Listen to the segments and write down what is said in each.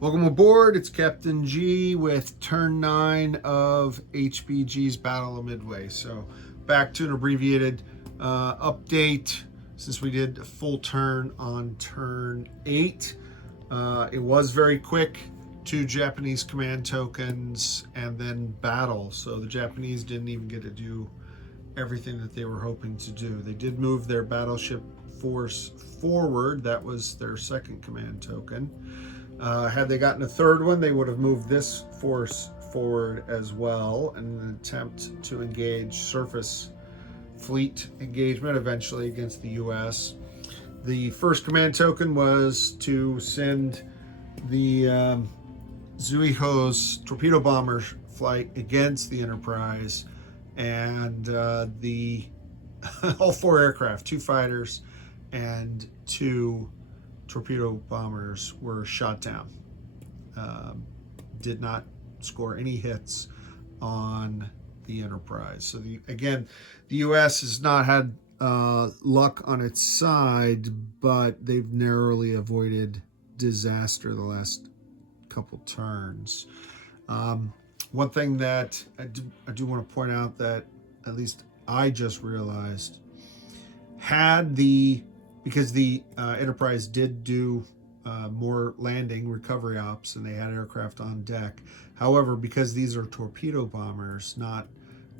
Welcome aboard. It's Captain G with turn 9 of HBG's Battle of Midway. So back to an abbreviated update since we did a full turn on turn 8. It was very quick. 2 Japanese command tokens and then battle. So the Japanese didn't even get to do everything that they were hoping to do. They did move their battleship force forward. That was their second command token. Had they gotten a third one, they would have moved this force forward as well in an attempt to engage surface fleet engagement eventually against the U.S. The first command token was to send the Zuiho's torpedo bomber flight against the Enterprise, and the all 4 aircraft, 2 fighters and 2 torpedo bombers were shot down. Did not score any hits on the Enterprise. So again, the U.S. has not had luck on its side, but they've narrowly avoided disaster the last couple turns. One thing that I do want to point out that at least I just realized, because the Enterprise did do more landing recovery ops and they had aircraft on deck. However, because these are torpedo bombers, not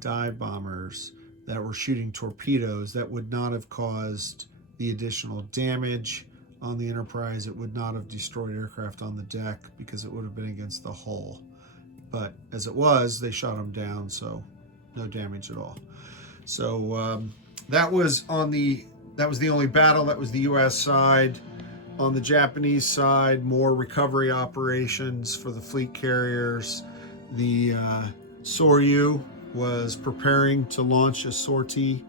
dive bombers that were shooting torpedoes, that would not have caused the additional damage on the Enterprise. It would not have destroyed aircraft on the deck because it would have been against the hull. But as it was, they shot them down, so no damage at all. So that was the only battle. That was the U.S. side. On the Japanese side, more recovery operations for the fleet carriers. The Soryu was preparing to launch a sortie.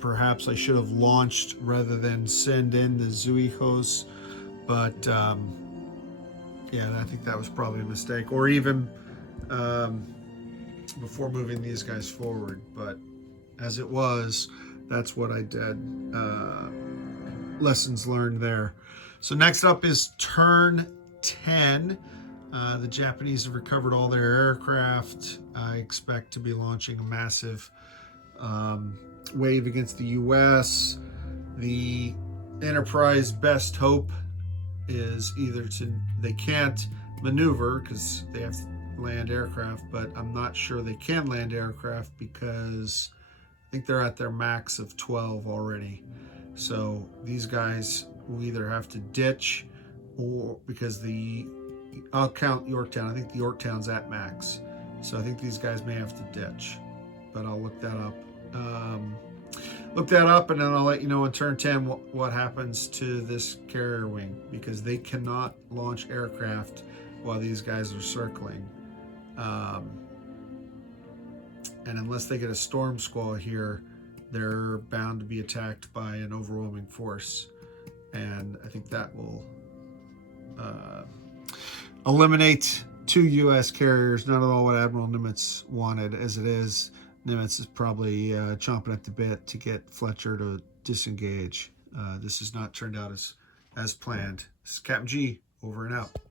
Perhaps I should have launched rather than send in the Zuihos, but yeah, I think that was probably a mistake, or even before moving these guys forward. But as it was, that's what I did. Lessons learned there. So next up is turn 10. The Japanese have recovered all their aircraft. I expect to be launching a massive wave against the U.S. The Enterprise best hope is either they can't maneuver because they have to land aircraft, but I'm not sure they can land aircraft because I think they're at their max of 12 already. So these guys will either have to ditch, or because I'll count Yorktown. I think the Yorktown's at max. So I think these guys may have to ditch, but I'll look that up. And then I'll let you know in turn 10 what happens to this carrier wing, because they cannot launch aircraft while these guys are circling. And unless they get a storm squall here, they're bound to be attacked by an overwhelming force. And I think that will eliminate 2 U.S. carriers. Not at all what Admiral Nimitz wanted. As it is, Nimitz is probably chomping at the bit to get Fletcher to disengage. This has not turned out as planned. This is Captain G, over and out.